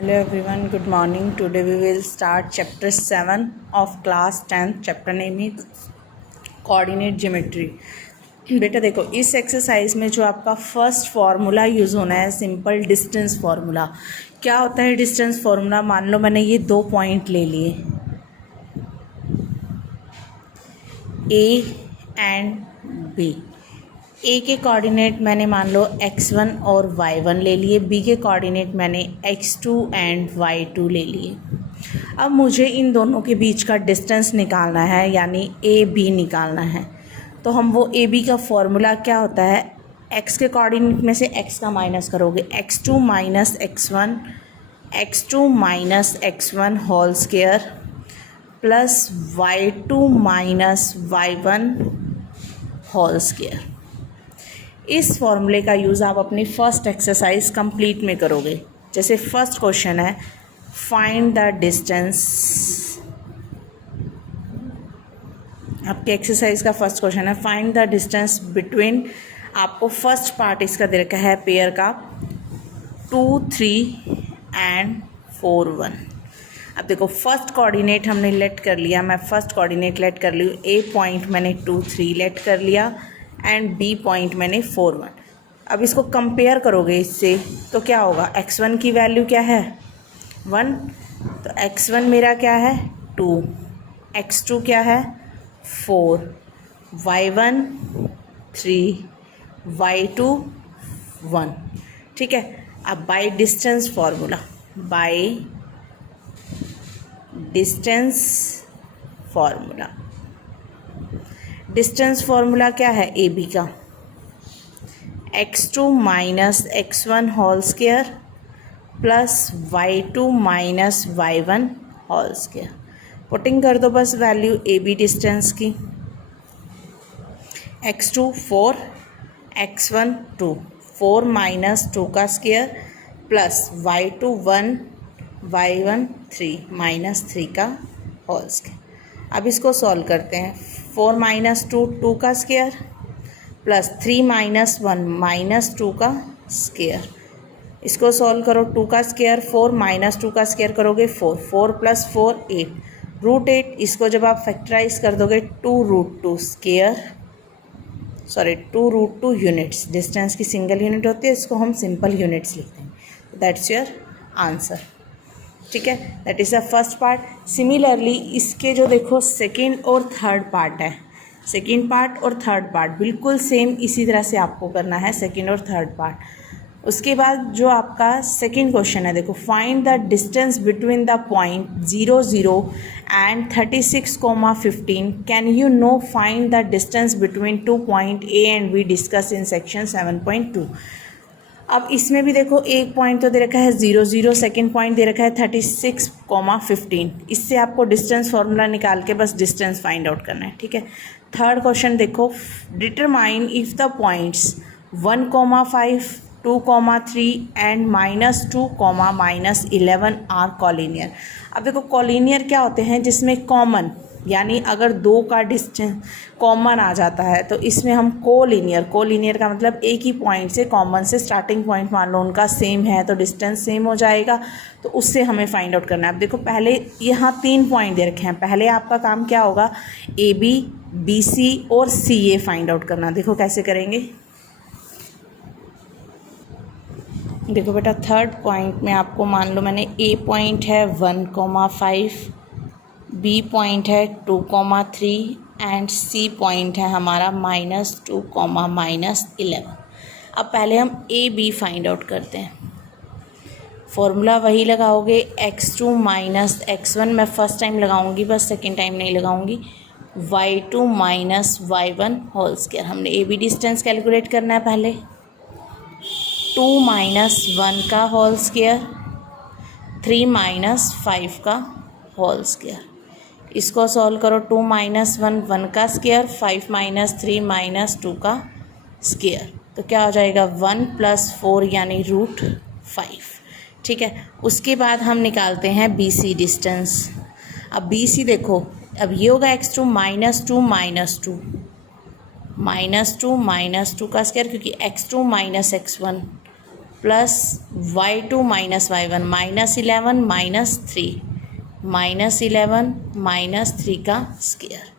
Hello everyone, good morning. Today we will start chapter 7 of class 10th. Chapter name is coordinate geometry. बेटा देखो, इस exercise में जो आपका फर्स्ट फार्मूला यूज़ होना है सिंपल डिस्टेंस फार्मूला. क्या होता है डिस्टेंस फार्मूला? मान लो मैंने ये 2 पॉइंट ले लिए ए एंड बी. ए के कोऑर्डिनेट मैंने मान लो x1 और y1 ले लिए. बी के कोऑर्डिनेट मैंने x2 एंड y2 ले लिए. अब मुझे इन दोनों के बीच का डिस्टेंस निकालना है, यानी ए बी निकालना है. तो हम वो ए बी का फॉर्मूला क्या होता है, x के कोऑर्डिनेट में से x का माइनस करोगे, x2 minus x1 whole square plus y2 minus y1 whole square. इस फॉर्मूले का यूज़ आप अपनी फर्स्ट एक्सरसाइज कंप्लीट में करोगे. जैसे फर्स्ट क्वेश्चन है फाइंड द डिस्टेंस. आपके एक्सरसाइज का फर्स्ट क्वेश्चन है फाइंड द डिस्टेंस बिटवीन. आपको फर्स्ट पार्ट इसका दे रखा है पेयर का 2, 3 एंड 4, 1. अब देखो फर्स्ट कोऑर्डिनेट हमने लेट कर लिया. मैं फर्स्ट कोऑर्डिनेट लेट कर ली. ए पॉइंट मैंने 2, 3 लेट कर लिया एंड बी पॉइंट मैंने 4, 1. अब इसको कंपेयर करोगे इससे तो क्या होगा, x1 की वैल्यू क्या है 1, तो x1 मेरा क्या है 2, x2 क्या है 4, y1 3, y2 1. ठीक है. अब by distance formula, by distance formula. Distance formula क्या है ए बी का, x2 minus x1 whole square plus y2 minus y1 whole square. Putting कर दो बस वैल्यू ए बी डिस्टेंस की. x2 4, x1 2, 4 माइनस 2 का square plus y2 1, y1 3 minus 3 का whole square. अब इसको सॉल्व करते हैं. 4 माइनस 2 2 का स्क्वायर प्लस 3 माइनस 1 माइनस 2 का स्क्वायर. इसको सॉल्व करो. 2 का स्क्वायर 4 माइनस 2 का स्क्वायर करोगे 4, 4 प्लस 4 8, √8. इसको जब आप फैक्टराइज कर दोगे 2√2 स्क्वायर, सॉरी 2√2 यूनिट्स. डिस्टेंस की सिंगल यूनिट होती है, इसको हम सिंपल यूनिट्स लिखते हैं. That's your answer. ठीक है, that is the first part. Similarly इसके जो देखो सेकेंड और थर्ड पार्ट है, सेकेंड पार्ट और थर्ड पार्ट बिल्कुल सेम इसी तरह से आपको करना है, सेकेंड और थर्ड पार्ट. उसके बाद जो आपका सेकेंड क्वेश्चन है देखो find the distance between the point 0, 0 and 36, 15. Can you know find the distance between 2 point A and be discuss in section 7.2. अब इसमें भी देखो एक पॉइंट तो दे रखा है 0, 0, सेकेंड पॉइंट दे रखा है 36, 15. इससे आपको डिस्टेंस फार्मूला निकाल के बस डिस्टेंस फाइंड आउट करना है. ठीक है. थर्ड क्वेश्चन देखो determine if the points 1, 5, 2, 3 and -2, -11 are collinear. अब देखो कॉलिनियर क्या होते हैं, जिसमें कॉमन यानी अगर 2 का डिस्टेंस कॉमन आ जाता है तो इसमें हम कोलिनियर का मतलब एक ही पॉइंट से कॉमन से स्टार्टिंग पॉइंट मान लो उनका सेम है तो डिस्टेंस सेम हो जाएगा, तो उससे हमें फाइंड आउट करना है. अब देखो पहले यहाँ 3 पॉइंट दे रखे हैं. पहले आपका काम क्या होगा, ए बी, बी सी और सी ए फाइंड आउट करना. देखो कैसे करेंगे. देखो बेटा थर्ड पॉइंट में आपको मान लो मैंने ए पॉइंट है 1, 5, बी पॉइंट है 2, 3 एंड सी पॉइंट है हमारा -2, -11. अब पहले हम ए बी फाइंड आउट करते हैं. फॉर्मूला वही लगाओगे x2 माइनस x1 मैं फर्स्ट टाइम लगाऊंगी बस, सेकेंड टाइम नहीं लगाऊंगी. y2 minus y1 whole square. हमने ए बी डिस्टेंस कैलकुलेट करना है पहले. 2 माइनस 1 का होल स्क्वायर, 3 माइनस 5 का होल स्क्वायर. इसको सॉल्व करो. 2 माइनस 1 1 का स्क्वायर, 5 माइनस 3 -2 का स्क्वायर. तो क्या हो जाएगा 1 + 4 यानी √5. ठीक है. उसके बाद हम निकालते हैं बी सी डिस्टेंस. अब बी सी देखो, अब ये होगा x2 -2 -2 का स्क्वायर, क्योंकि x2 minus x1 plus y2 minus y1 -11 -3 -3 का स्क्वायर।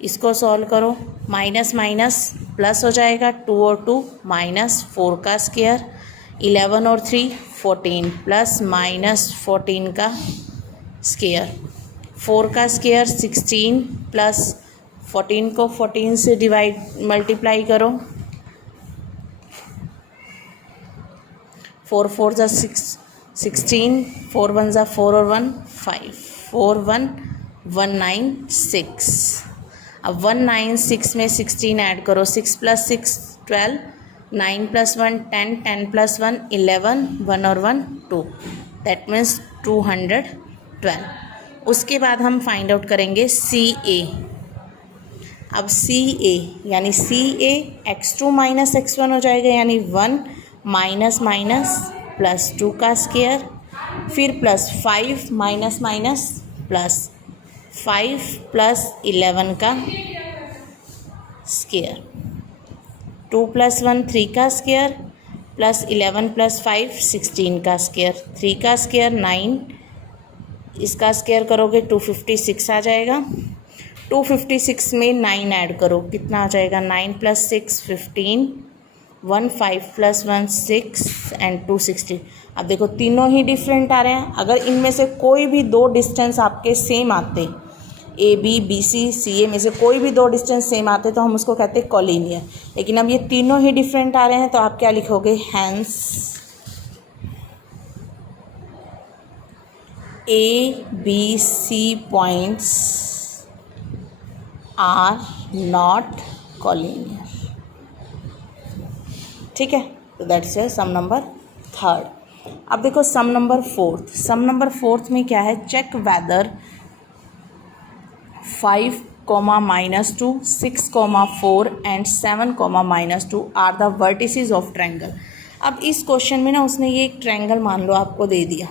इसको सॉल्व करो, माइनस माइनस प्लस हो जाएगा, 2 और 2 -4 का स्क्वायर, 11 और 3 14 प्लस -14 का स्क्वायर, 4 का स्क्वायर 16 प्लस 14 को 14 से मल्टीप्लाई करो, 4 4 जा 16, 4 1 जा 4 और 1 5, 4 1 196। अब 196 में 16 ऐड करो, 6 + 6 12, 9 + 1 10, 10 + 1 11, 1 और 1 2, दैट मीन्स 212। उसके बाद हम फाइंड आउट करेंगे CA। अब CA यानी CA x2 - x1 हो जाएगा, यानी 1 माइनस माइनस प्लस 2 का स्क्वायर, फिर plus 5 minus minus plus 5 plus 11 का स्क्वायर, 2 + 1 3 का स्क्वायर प्लस 11 + 5 16 का स्क्वायर, 3 का स्क्वायर 9, इसका स्क्वायर करोगे 256 आ जाएगा। 256 में 9 ऐड करो, कितना आ जाएगा, 9 + 6 15, 1 5 + 1 6 एंड 2 16। अब देखो तीनों ही डिफरेंट आ रहे हैं। अगर इनमें से कोई भी दो डिस्टेंस आपके सेम आते, AB BC CA में से कोई भी दो डिस्टेंस सेम आते तो हम उसको कहते कॉलिनियर। लेकिन अब ये तीनों ही डिफरेंट आ रहे हैं तो आप क्या लिखोगे, hence ABC points are not collinear. ठीक है, तो that's your some number 3rd। अब देखो सम नंबर 4th। सम नंबर 4th में क्या है, check whether 5, -2, 6, 4 and 7, -2 are the vertices of triangle. अब इस क्वेश्चन में ना उसने ये एक ट्रायंगल मान लो आपको दे दिया,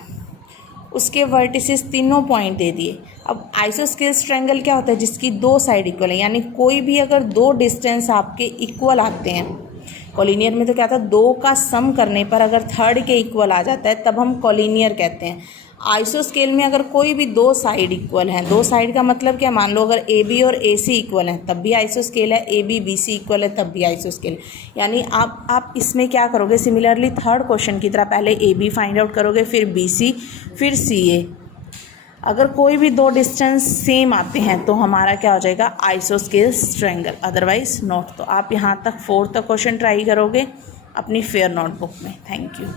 उसके वर्टिसेस तीनों पॉइंट दे दिए। अब आइसोस्केल्स ट्रायंगल क्या होता है, जिसकी दो साइड इक्वल है, यानी कोई भी अगर दो डिस्टेंस आपके इक्वल आते हैं, कॉलिनियर में तो क्या था, दो का सम करने पर अगर थर्ड के इक्वल आ जाता है तब हम कॉलिनियर कहते हैं। आइसोस्केल में अगर कोई भी दो साइड इक्वल हैं, दो साइड का मतलब क्या, मान लो अगर AB और AC इक्वल हैं तब भी आइसोस्केल है, AB BC इक्वल है तब भी आइसोस्केल। यानी आप इसमें क्या करोगे, सिमिलरली थर्ड क्वेश्चन की तरह पहले AB फाइंड आउट करोगे, फिर BC, फिर CA। अगर कोई भी दो डिस्टेंस सेम आते हैं तो हमारा क्या हो जाएगा, आइसोस्केल्स ट्रायंगल, अदरवाइज नॉट। तो आप यहाँ तक 4th तक क्वेश्चन ट्राई करोगे अपनी फेयर नोटबुक में। Thank you.